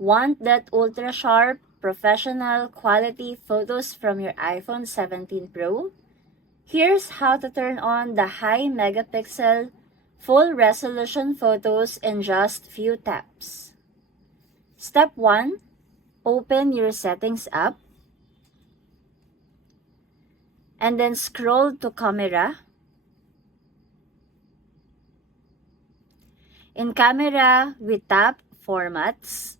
Want that ultra-sharp, professional quality photos from your iPhone 17 Pro? Here's how to turn on the high megapixel, full resolution photos in just few taps. Step 1. Open your settings app and then scroll to camera. In camera, we tap formats.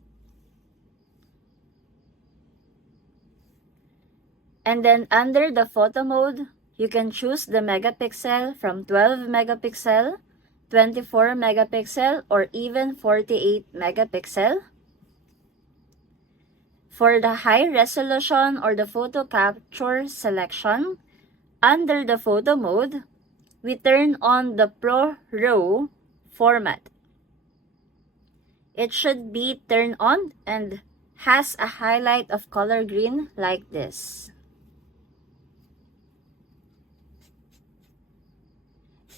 And then under the photo mode, you can choose the megapixel from 12 megapixel, 24 megapixel, or even 48 megapixel. For the high resolution or the photo capture selection, under the photo mode, we turn on the ProRAW format. It should be turned on and has a highlight of color green like this.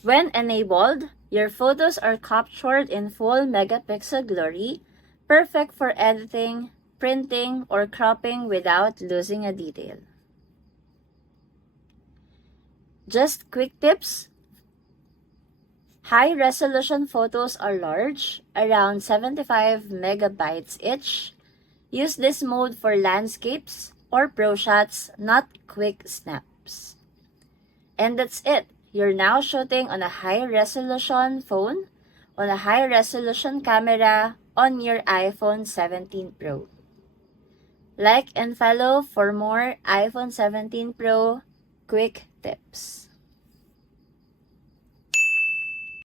When enabled, your photos are captured in full megapixel glory, perfect for editing, printing, or cropping without losing a detail. Just quick tips. High-resolution photos are large, around 75 megabytes each. Use this mode for landscapes or pro shots, not quick snaps. And that's it. You're now shooting on a high-resolution phone, on a high-resolution camera, on your iPhone 17 Pro. Like and follow for more iPhone 17 Pro quick tips.